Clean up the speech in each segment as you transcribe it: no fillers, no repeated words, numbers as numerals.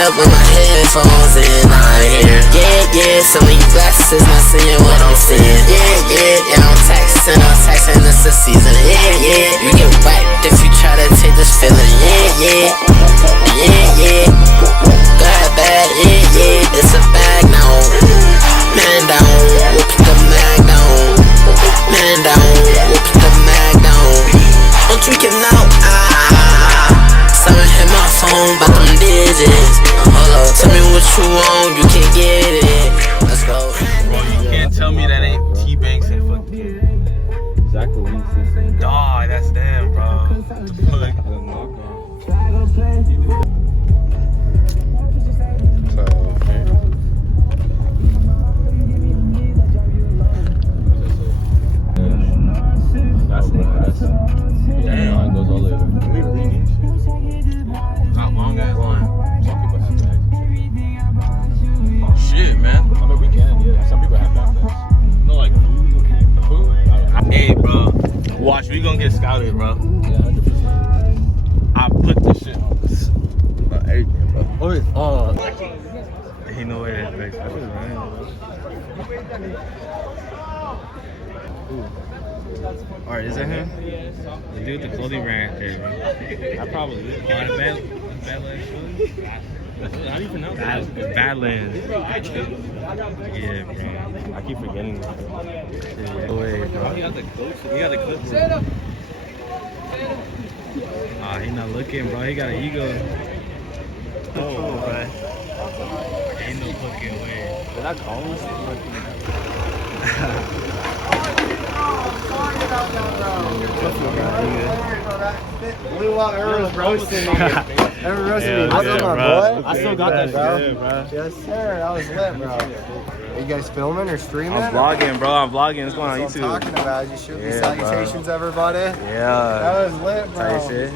up with my headphones and I'm here. Yeah, some of you glasses not seeing what I'm seeing. Yeah, I'm taxing, it's the season. Yeah, you get whacked if you try to take this feeling. Yeah. Got bad, yeah, it's a bag now. Man down, we'll put the mag down. Man down, we'll put the mag down. I'm tweaking out, someone hit my phone about them digits. Hold up, tell me what you want, you can get it. Let's go. Bro, you can't tell me that ain't Tbvnks and fucking Exactly what he said. dog, that's them, bro. What the fuck? Damn, it goes all the way over. Can we bring these? Not long ass line. Shit, man. I mean, we can, yeah. Some people have backpacks. No, like food? Hey, bro. Watch, we gonna get scouted, bro. Yeah, 100%. I put this shit on everything, bro. Oh, Ain't no way that's fake. Alright, is that him? The dude with the clothing brand there. I probably is. Badlands shoes? How do you pronounce that? Badlands. Yeah, bro. I keep forgetting. No way, bro. He got the clipboard. Ah, he not looking, bro. He got an ego. Oh, bro. Ain't no fucking way. Did I call him? Blew up, everyone's roasting me. Everyone roasting me. What's up, my boy? I still got that bro. shit, bro. Yes, sir. That was lit, bro. Are you guys filming or streaming? I'm vlogging, bro. I'm vlogging. It's going on That's YouTube. what I'm talking about. You shoot me Yeah, salutations, everybody. Yeah. That was lit, bro. Tight shit.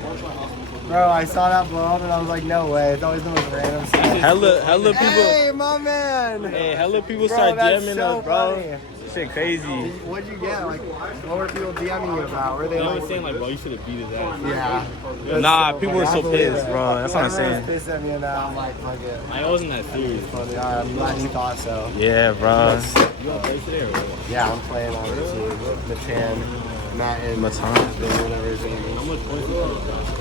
Bro, I saw that blow up and I was like, no way. It's always the most random stuff. Hella people. Hey, my man. Hey, hella people Bro, start that's DMing so us, bro. funny. Shit crazy. What'd you get? Like, what were people DMing you about? Were they I like, was saying, like, bro, you should have beat his ass. yeah. Nah, That's people were so funny. pissed, bro. That's what I'm saying. Everyone's pissed at me and now I'm like, fuck it. I wasn't that serious. Funny. I'm glad you thought so. Yeah, bro. You want to play today or what? Yeah, I'm playing on the team. Matan, Matt, and Matan? whatever his name is. How much points did you got?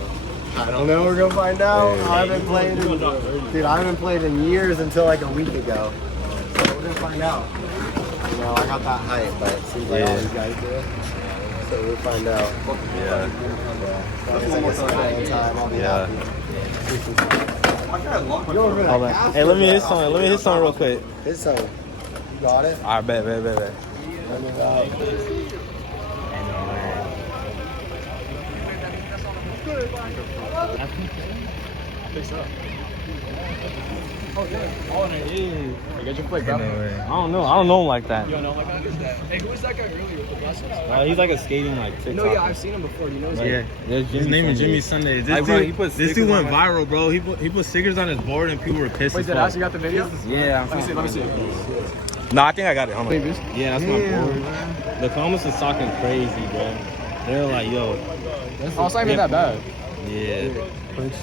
I don't know. We're gonna find out. Hey. I haven't played in, dude. I haven't played in years until like a week ago. So we're gonna find out. You know, I got that hype, but it seems like all these guys do. So we'll find out. Yeah. Time, I'll be Yeah. happy. Hold on. Hey, let me hit something. Let me hit something real quick. His son. You got it? Alright, bet. Let me know. I think so. Oh, yeah. Oh, there is. Hey, get your plate, bro. I don't know him like that. You don't know like that? Hey, who is that guy earlier with the glasses? He's like a skating like TikTok. No, yeah, I've seen him before. You know his name? Yeah, his name is Jimmy Sunday. This dude went viral, bro. He put stickers on his board and people were pissed. Wait, did I actually got the video? Yeah. Let me see. No, I think I got it. Hold on. Yeah, that's my board. The comments is talking crazy, bro. They're like, yo. Oh, it's not even that bad. Yeah. Punch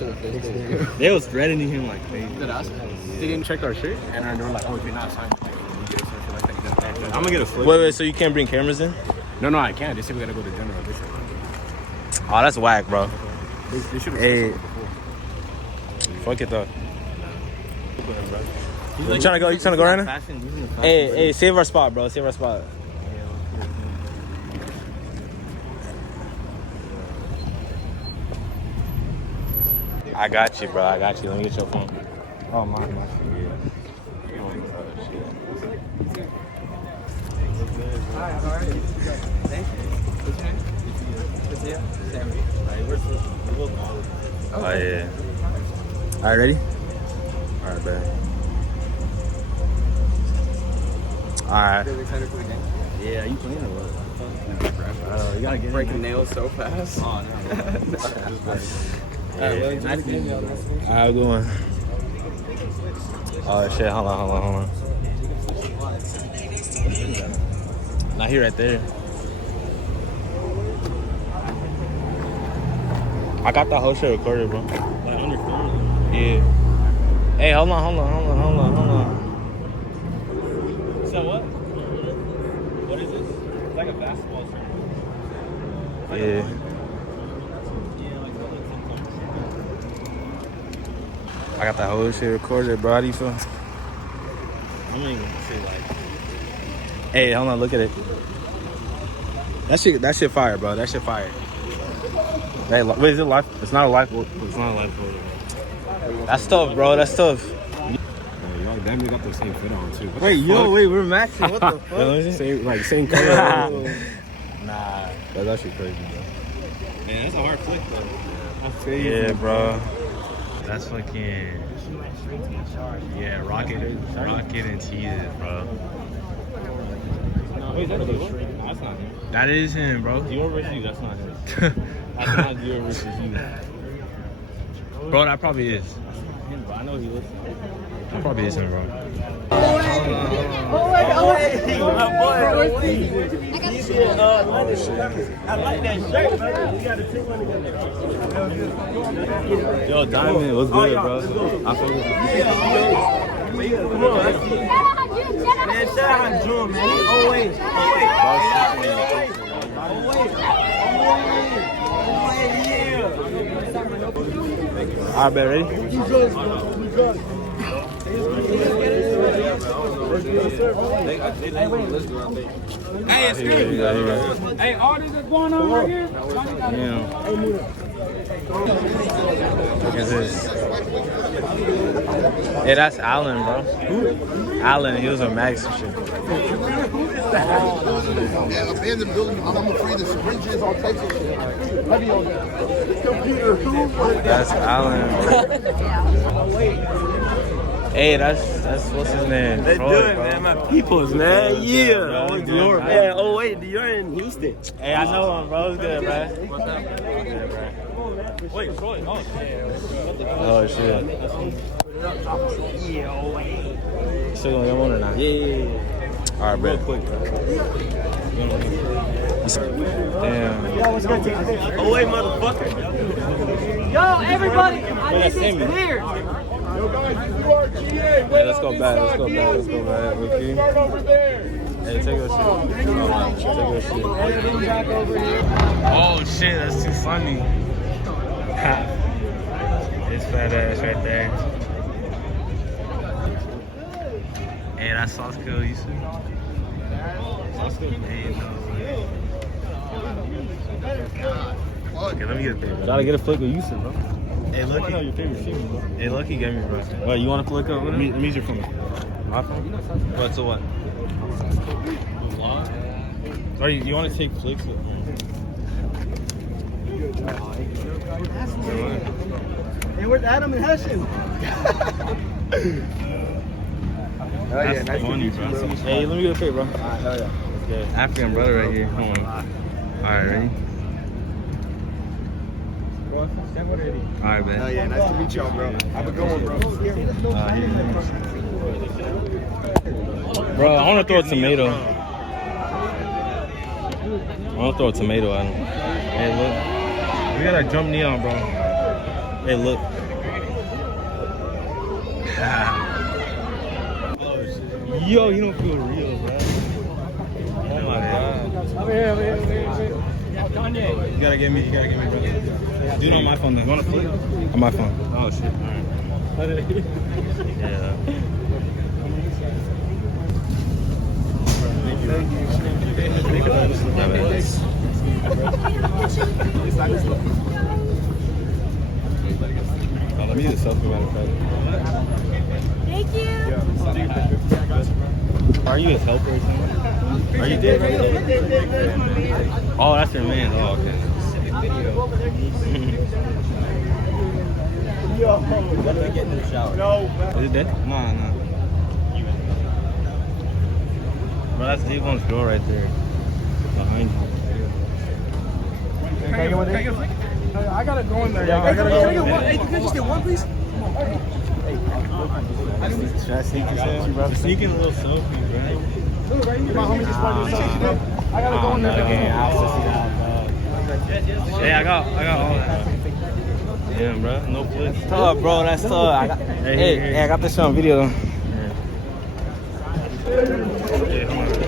in the face. They was threatening him like crazy. They didn't check our shit, and they were like, "Oh, if you're not signed, I'm gonna get a flip. Wait, so you can't bring cameras in? No, I can't. They said we gotta go to dinner. Oh, that's whack, bro. They should have Hey, fuck it though. You trying to go right now? Hey, save our spot, bro. Save our spot. I got you, bro. I got you. Let me get your phone. Oh, my shit. Hi, how are you? Thank you. What's your name? Pityyuh? Sam. Oh, yeah. All right, ready? All right, bro. All right. Really excited for the game? Yeah, you playing or what? You gotta get breaking nails so fast. Oh, no. Hey, Nice game, y'all. Alright, good one. Oh shit, hold on. Nah, he right there. I got that whole shit recorded, bro. Like on your phone? Yeah. Hey, hold on. So what? What is this? It's like a basketball tournament. Yeah. I got that whole shit recorded, bro. How do you feel? I'm not even gonna say like. Hey, hold on, look at it. That shit fire, bro. That shit fire. Hey, wait, is it life? It's not a life. It's not a life photo. That's tough, bro. That's tough. Y'all damn near got the same fit on too. Wait, we're maxing. What the fuck? Same color. Nah. That's actually crazy, bro. Man, that's a hard flick, though. I feel you. Yeah, bro. That's fucking. Yeah, rocket and cheese, bro. Wait, is that Dior? No, that's not him. That is him, bro. Dior versus you, that's not him. That's not Dior versus you. Bro, that probably is. Him, bro. I know he looks. That probably is him, bro. I like that shirt, man. You gotta take one together. Yo, Diamond, what's good, bro? I fuck with you. Come on, man, shout out to Drew, man. He always. All right, bet, ready? Hey, it's good. Hey, all this is going on right here? Yeah. Look at this. Yeah, that's Allen, bro. Who? Allen, he was a Max and shit. Yeah, abandoned building. I'm afraid the syringes, all types of shit. Heavy on that. Computer, who? That's Allen. Hey, that's what's his name? Let's Troy, do it, bro. man. My peoples, man. Yeah. Bro, Oh, good, Dior, bro. man. Oh, wait. Dior in Houston. Hey, I know him, bro. It's good, bro. Wait, Troy. Oh, shit. Oh, shit. Still gonna get one or not? Yeah. All right, bro. Quick, bro. Damn. Oh, wait, motherfucker. Yo, everybody, I that's think Sammy. it's clear. Yo, guys, you are GA. Yeah, let's go back. Let's go back. Okay. Start over there. Hey, take your shit. Oh, shit, that's too funny. It's fat ass right there. Hey, that's sauce kill, you see? Hey, no. Okay, let me get a paper. Gotta get a flick with Yusuf, bro. Hey, look. I know your favorite shit, bro. Hey, look, he gave me, bro. Wait, you want to flick up with him? Let me use your phone. My phone? What, so what? Or you want to take flicks with him? Hey, where's Adam and Hessian? That's funny, bro. Hey, let me get a pic, bro. Yeah. African brother right here. Come on. Alright, ready? Alright, man. Hell yeah, nice to meet y'all, bro. Have a good one, bro. Bro, I want to throw a tomato. I want to throw a tomato at him. Hey, look. We got that jump neon, bro. Hey, look. Yo, you don't feel real, bro. Oh my god. Over here. You gotta get me, bro. Do it on my phone then. You wanna flip? On my phone. Oh shit. Alright. Yeah. Oh, let me get a selfie, matter of fact. Thank you. Are you his helper or something? Are you dead right now? Oh, that's your man. Oh, okay. Is it dead? Nah. Bro, that's Devon's door right there. Behind you. I gotta go in there. Can I get one? Hey, can I just get one, please? Should I sneak this in, bro? Sneaking a little selfie, bro. My homie just wanted to say something. I gotta go in there. Yeah, I got all that. Damn, bro. No flips. That's tough, bro. That's tough. I got, hey, I got this on video. Yeah, hold on.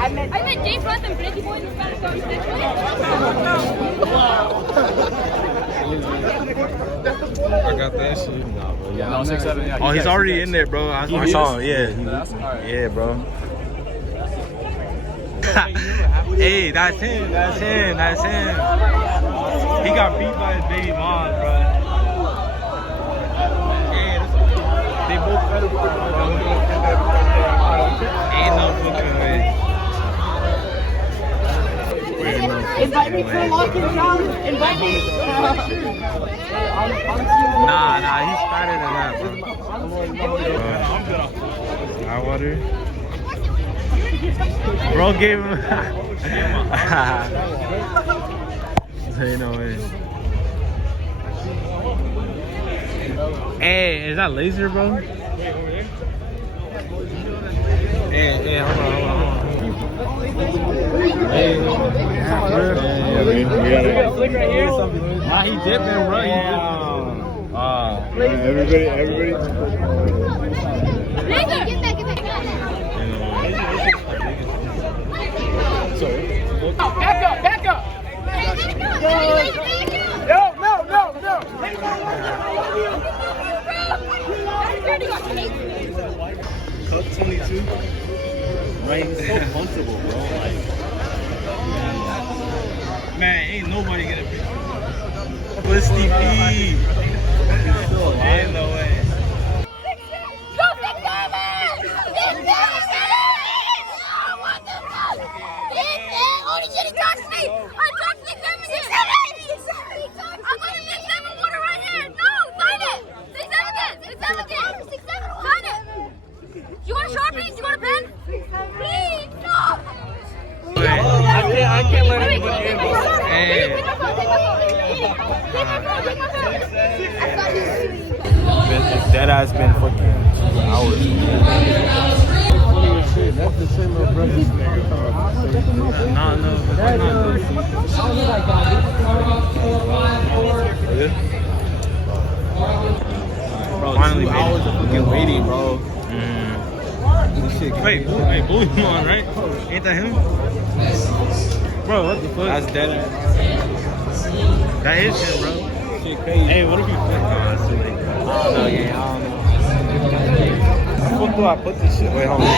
I met James Ross and Plaqueboymax in Spanish. I got that shit. Nah, bro. Yeah. No, 6'7". Yeah, Oh, he's already in there, bro. I saw him. Yeah, bro. Hey, that's him. That's him. That's him. He got beat by his baby mom, bro. Hey, they both pedophiles, bro. Ain't no fucking way. Invite me to lock him down. Invite me. Nah, he's fatter than that, bro. Hot water. Bro gave him. Ain't no way. Hey, is that laser, bro? Hey, hold on. Hey, nah, he dipping, bro. everybody. Laser, get back. Back up. No. Cup 22. Right, he's so punchable, bro. Like, man, ain't nobody gonna beat him. Twisty P. Ain't no way. Go, Big Diamond! What the fuck? Only shit he touched me! I touched Big Diamond! 6'7". I'm gonna Big Diamond water right here! No, sign it! 6'7". Sign it! You want a Sharpie? You want a pen? Please, no! I can't let anybody in. Hey. That has been fucking hours. That's the same little brother. No. Bro, finally 2 hours of fucking waiting, bro. Wait, Blue on, right? Ain't that him? Bro, what the fuck? That's dead. That is him, bro. Shit crazy. Hey, what if you flip? Nah, it's too late. I don't know. How the fuck do I put this shit? Wait, hold on. I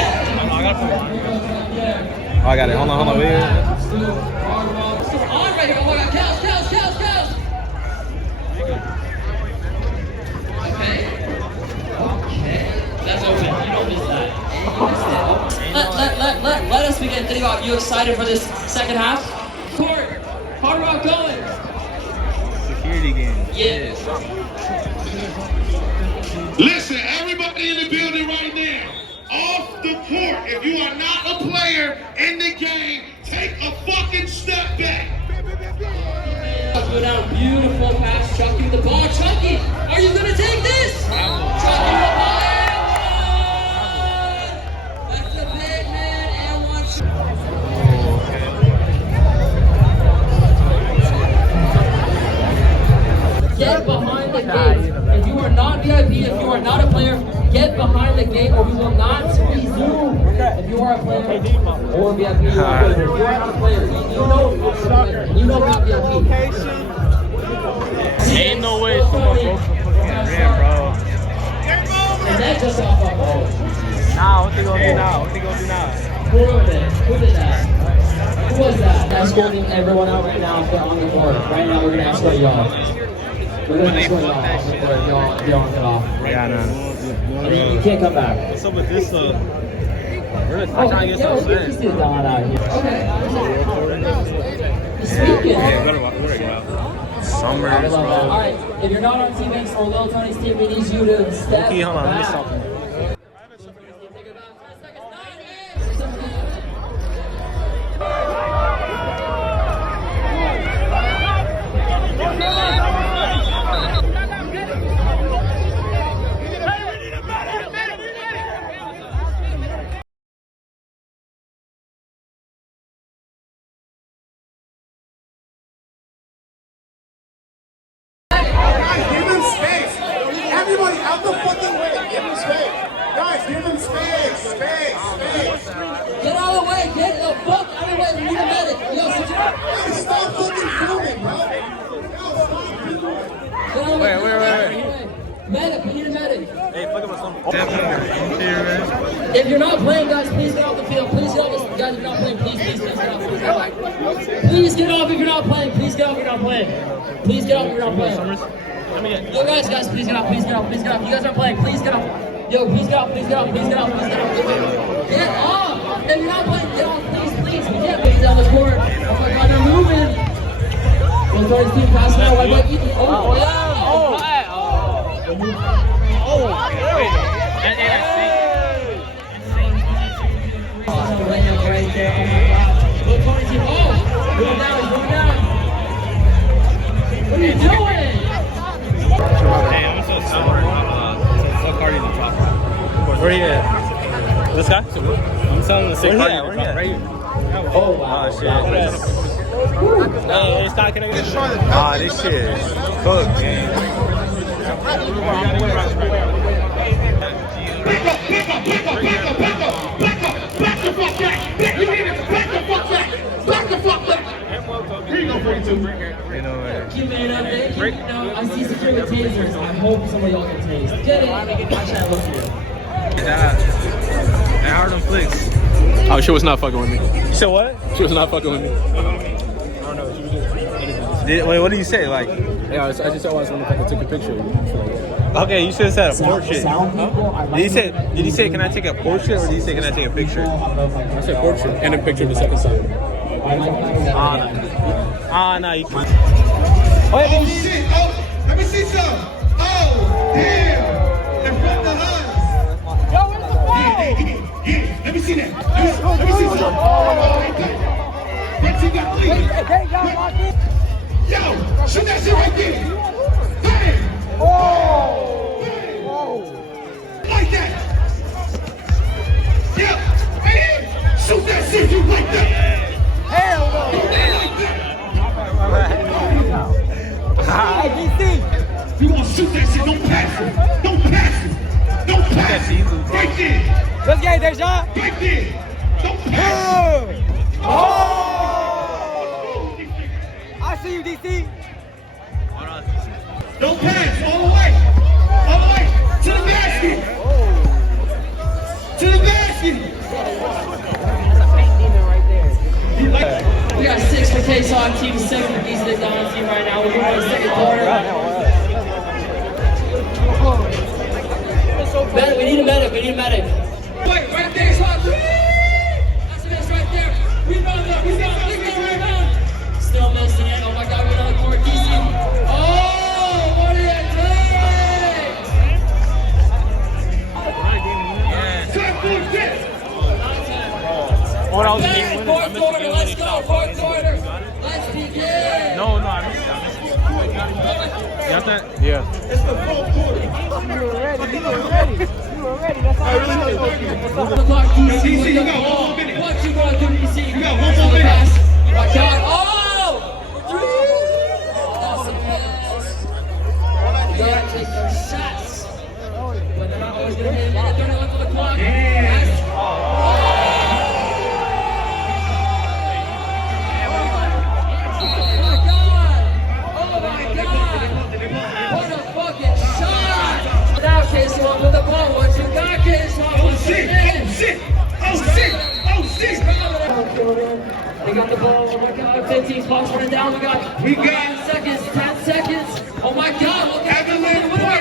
gotta put it on. Oh, I got it. Hold on. Wait. On right here. Oh my God. Cows. Okay. That's open. You don't miss that. Let us begin. Diddybop, you excited for this second half? Court. Hard rock going. Security game. Yeah. Listen, everybody in the building right now, off the court, if you are not a player in the game, take a fucking step back. Go down, beautiful pass, Chucky with the ball. Chucky, are you gonna take this? Chucky with the ball. That's the big man and one. Get behind the gate. If you are not VIP, if you are not a player, get behind the gate or we will not resume. If you are a player or VIP, you are a player. If you are not a player, you know about VIP. Ain't no way someone broke the fucking rim, bro. And that just off our ball. Nah, what they gonna do now? Who did that? Who was that? Escorting everyone out right now on the court. Right now we're gonna escort y'all. We're gonna escort y'all off the court if y'all get off. Yeah, no. You can't come back. What's up with this? We're trying to get some Get sense. this dog out here. Okay. Speaking. Summrs, bro. Alright, if you're not on Tbvnks or Lil Tony's team, we need you to step Hold on, let me back. stop him. fuck out of the way. We need a medic. Yo, Stop fucking filming, bro. Wait. Medic, we need a medic. Hey, fuck up with something. If you're not playing, guys, please get off the field. Please get off. Guys, if you're not playing, please get off. Please get off if you're not playing. Please get off if you're not playing. Please get off if you're not playing. Summrs. Yo, guys, please get off. Please get off. Please get off. You guys aren't playing. Please get off. Yo, please get off. Please get off. Please get off. Please get off. Get off. If you're not playing, get off. Please. We can't put down the court. Oh my God, they're moving. 132 pass now. What about Ethan? Oh, yeah. Right there. Going down. What are you doing? Damn, I'm so sorry. So Cardi the top. Where you at? This guy? I'm telling the sick Cardi the top. Right here. Oh, wow. Oh, shit. Hey, stop. Can I get this? Ah, this shit is cooked, man. Keep it up, man. I see security tasers. I hope some of y'all can taste. Get it. Actually, I love you. I heard them flicks. Oh, she was not fucking with me. You said what? She was not fucking with me. I don't know. She was just. Wait, what did you say? Like, Yeah, I just always wanted to take a picture. okay, you should have said a portrait. Huh? Did he say, can I take a portrait, or did he say, can I take a picture? I said portrait and a picture the second time. No, you can't. Oh shit! Oh, let me see some. Oh, damn! In front of the line. Yo, where's the ball? Yeah. Let me see that. Let me see some. Next, you got three. Yo, shoot that shit right there. Hey! Like that. Yeah. Hey, shoot that shit you like that. Hell no. You gonna shoot that shit, don't pass it. Don't pass it. Don't pass it. Right there. Let's get it there, John. Right there. Don't pass it. Oh! I see you, DC. Don't pass. All the way. All the way. To the basket. To the basket. We got 6 for K-Sock team, 7 for East Donna team right now. We're going to the second quarter. Medic, we need a medic. Wait, right there. That's a miss right there. Rebound. Still missing it. Oh my God, we're on the court. DC. Oh, what are you doing? Fourth quarter, let's go. Fourth quarter. Let's begin. No, I missed it. You got that? Yeah. It's the fourth quarter. You were ready. That's all I really know. DC, you got 1 more minute. What you gonna do, DC? You got 1 more minute. Watch out. Oh! That's a pass. You gotta take your shots. But they're not always gonna hit a minute 31 to the clock. What a fucking shot! Now, K-Swap with the ball. What you got, K-Swap? Oh shit! They got the ball. Oh my God, 15 spots running down. We got 9 seconds, 10 seconds. Oh my God, look at the win. Oh my God.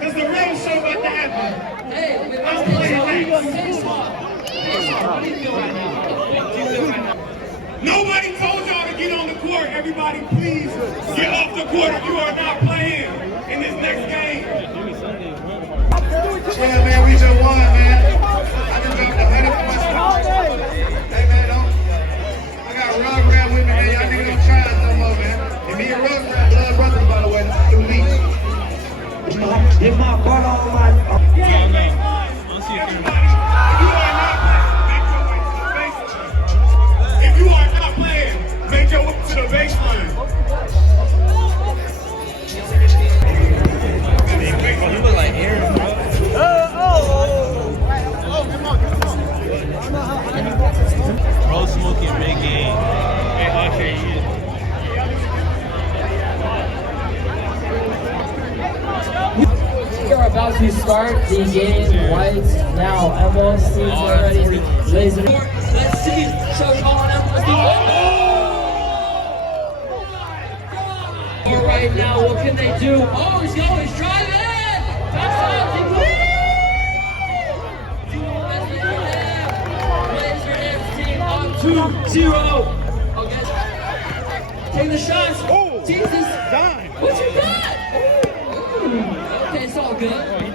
Because the real show about to happen. Hey, I'm playing next. Nobody told y'all to get on the court. Everybody, please get off the court if you are not playing in this next game. Yeah, man, we just won, man. I just dropped the 100 for my spot. Hey, man, I got Rugrat with me, man. Y'all niggas don't try us no more, man. If me and Rugrat, blood brother. Get my butt on my. If you are not playing, make your way to the baseline. You look like Aaron, bro. Bro smoking big game. We are about to start the game right now. Emwell Steve's already laser. Let's see. Show calling Emwell Steve. All right now, what can they do? Oh, he's going. He's driving. Touchdown. Laser M's team up 2-0. Okay. Take the shots. Oh, Jesus. What you got? Okay, it's all good.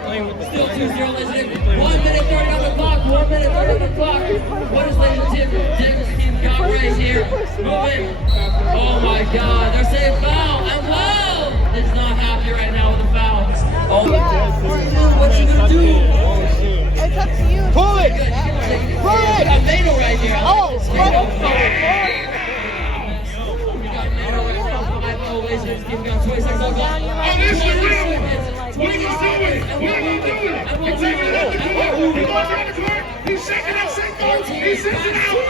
Still 2-0, Laser Div. 1 minute 30 on the clock. 1 minute 30 on the clock. What is Laser Div's team got right here? Moving. Oh my God, they're saying foul. Emwell is not happy right now with the foul. Oh, what you gonna do? It's up to you. Pull it! Pull it! We got Mano right here. Oh, We got Mano right now. Laser Div's team got 20 seconds on the clock. Oh, this is real. What are you doing? What are you doing? He's taking it out the court. He's going down the court. He's shaking that shake though. He sends it out.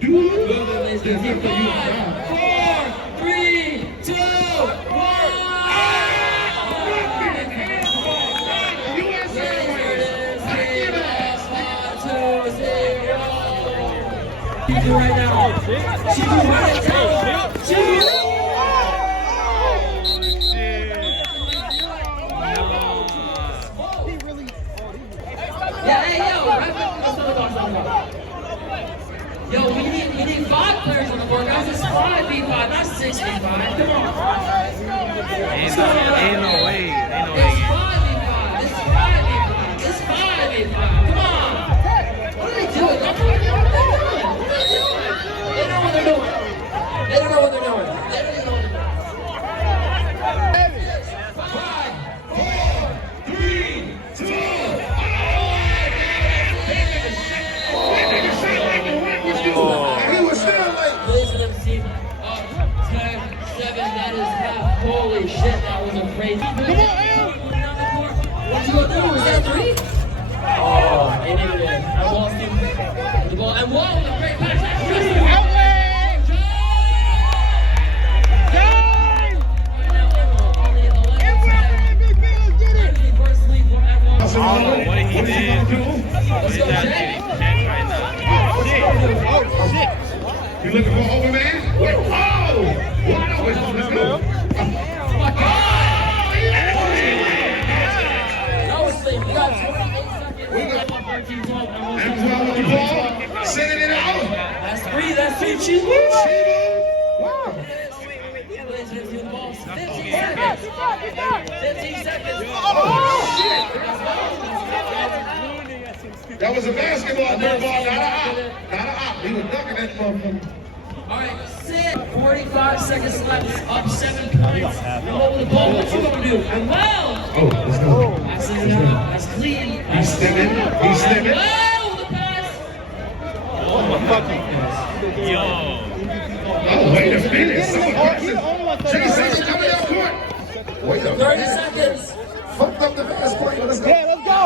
Do it. 4, 3, 2, 1. Right now. She's right now. Yeah, hey, yo, yo, we need 5 players on the board, guys. It's 5v5, not 6v5. Come on. Ain't no way. It's 5v5. It's 5v5. It's 5v5. Come on. What are they doing? What are they doing? They know what they're doing. They don't know what they're doing. They don't even know what they're doing. 5, 4, 3, 2. He was still like. Laser Div's team up 10-7. That is half. Holy shit, that was a crazy. Come on, Al. What you gonna do? Is that 3? Oh, they needed it. Emwell team. The ball. Emwell with a great pass. I don't know what he did. He's not getting checked right now. You looking for open man? Wait, oh! Wide open. Let's go. That was late. We got 28 seconds. Emwell with the ball. Sending it out. That's 3. That's 3. She's Wow. Laser Div's team ball. 15 seconds. 15 seconds. Oh, shit. That was a basketball, no ball, not a op. Not a op. He was dunking that motherfucker. All right, 45 seconds left. Up 7 points. You're holding the ball. What you gonna do? Emwell. Oh, let's go. That's clean. He's stepping. He's stepping. Emwell with the pass. Yo. Oh, wait a minute. So aggressive. Jay Sager coming down court. Wait a 30 minute. seconds. Fucked up the fast break. Let's go. Yeah, let's go.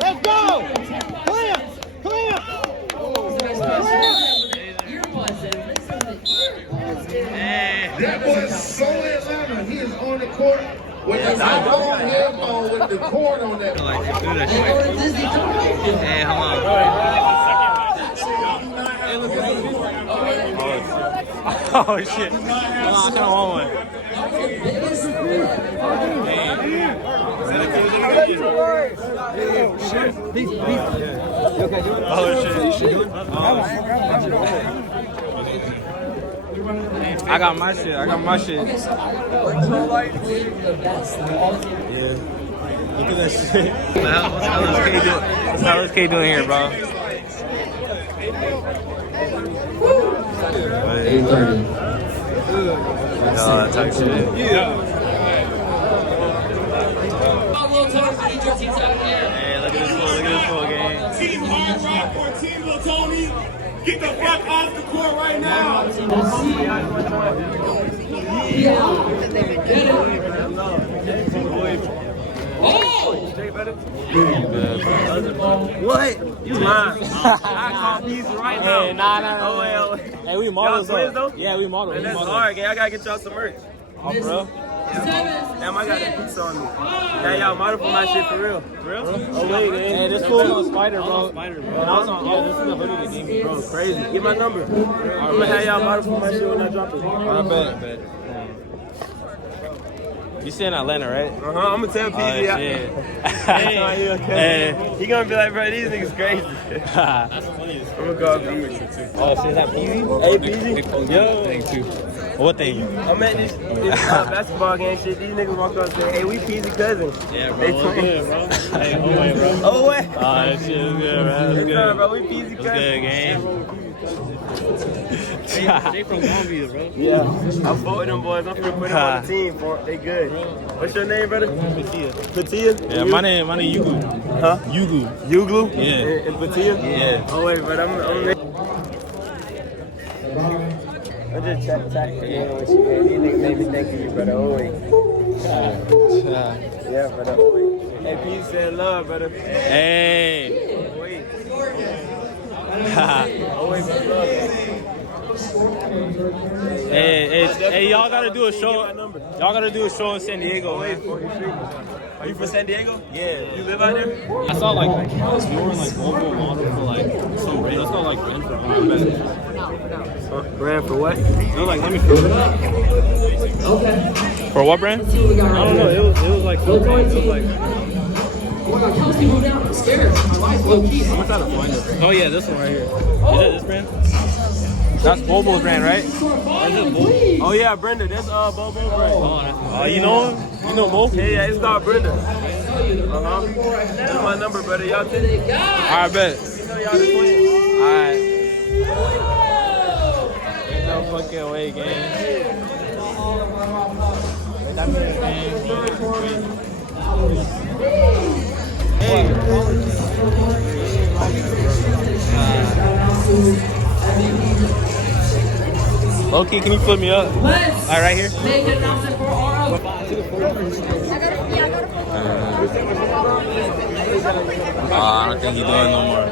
Let's go. Clear. Clear. Earbuds in. Listen to the earbuds in. That boy is so Atlanta. He is on the court with the iPhone headphone with the cord on that. Like, do that They go to shit. Disney. Hey, hold on. Oh shit. Hold on, I kind of want one. Oh shit. I got my shit. Okay, so I the best. Yeah. Look at that shit. What's LSK doing here, bro? 8:30. type shit. Hey, look at this full game. Team Hard Rock or Team Lil Tony, get the fuck off the court right now. What? You lying? I call these right now. Hey, nah. Hey, we models though. Yeah, we models. That's hard, gang. I gotta get y'all some merch. Oh, bro. Damn, I got a piece on me. Yeah, y'all model for my shit for real. For real? Oh, wait, man. Hey, this fool on Spider, bro. And I was on, this is the hoodie that gave me, bro. Crazy. Get my number. I'm gonna have y'all model for my shit when I drop it. I bet. You stay in Atlanta, right? I'm gonna tell PZ out. Hey. He gonna be like, bro, these niggas crazy. That's funny. I'm gonna go up PZ. Oh, shit, is that PZ? Hey, PZ. Yo. Thing too. What thing? I'm at this basketball game shit. These niggas walk up and say, hey, we PZ cousins. Yeah, bro. They What's twins. good, bro? Hey, Owe, bro. Oh, what? That shit is good, bro. That's Good, good. bro. We PZ That's cousins. good, gang. They from Columbia, bro. Yeah, I'm voting them boys. I'm finna put them on the team for they good. What's your name, brother? Pityyuh. Yeah, my name Yugu. Huh? Yugu. Uglu? Yeah. And Pityyuh? Yeah. Oh wait, but I'm just chatting with you, man. These niggas made me think of you, brother. Oh wait. Yeah, brother. Oh wait. Hey, peace and love, brother. Hey. Oh wait. Oh wait, brother. Hey, y'all gotta do a show. Y'all gotta do a show in San Diego. Are you from San Diego? Yeah. You live out there? I saw like you were like global model for like so rate. Let's go like brand for Brand for what? No, like let me feel it. For what brand? I don't know. It was like so brand. It was like. Oh my God, Kelsey moved out. I'm scared. My life low key. I'm trying to find it. Oh yeah, this one right here. Is it this brand? That's Bobo's brand, right? Oh yeah, Brenda. That's Bobo brand. Oh, you know him? You know Mo? Yeah, it's called Brenda. That's my number, brother. Y'all take it. Alright, bet. You know y'all the twins. Alright. Ain't no fucking way, gang. Low-key, can you flip me up? Let's right here. make an announcement for our I don't think he's doing no more.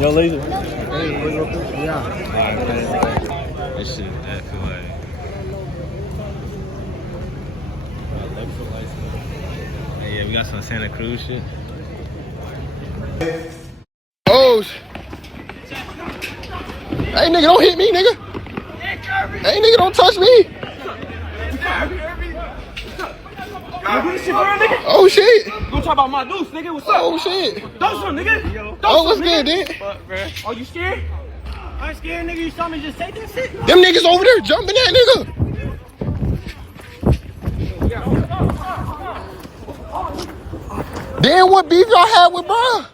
Yo, laser. Yeah. Alright, man. This shit, I feel like. Yeah, we got some Santa Cruz shit. Oh, hey nigga, don't hit me, nigga. Hey nigga, don't touch me. Oh shit. Don't talk about my deuce, nigga. What's up? Oh shit. Dose him, nigga. Oh, what's good, dude? Oh, you scared? I ain't scared, nigga. You saw me just take that shit? Them niggas over there jumping that nigga. Then what beef y'all had with bruh?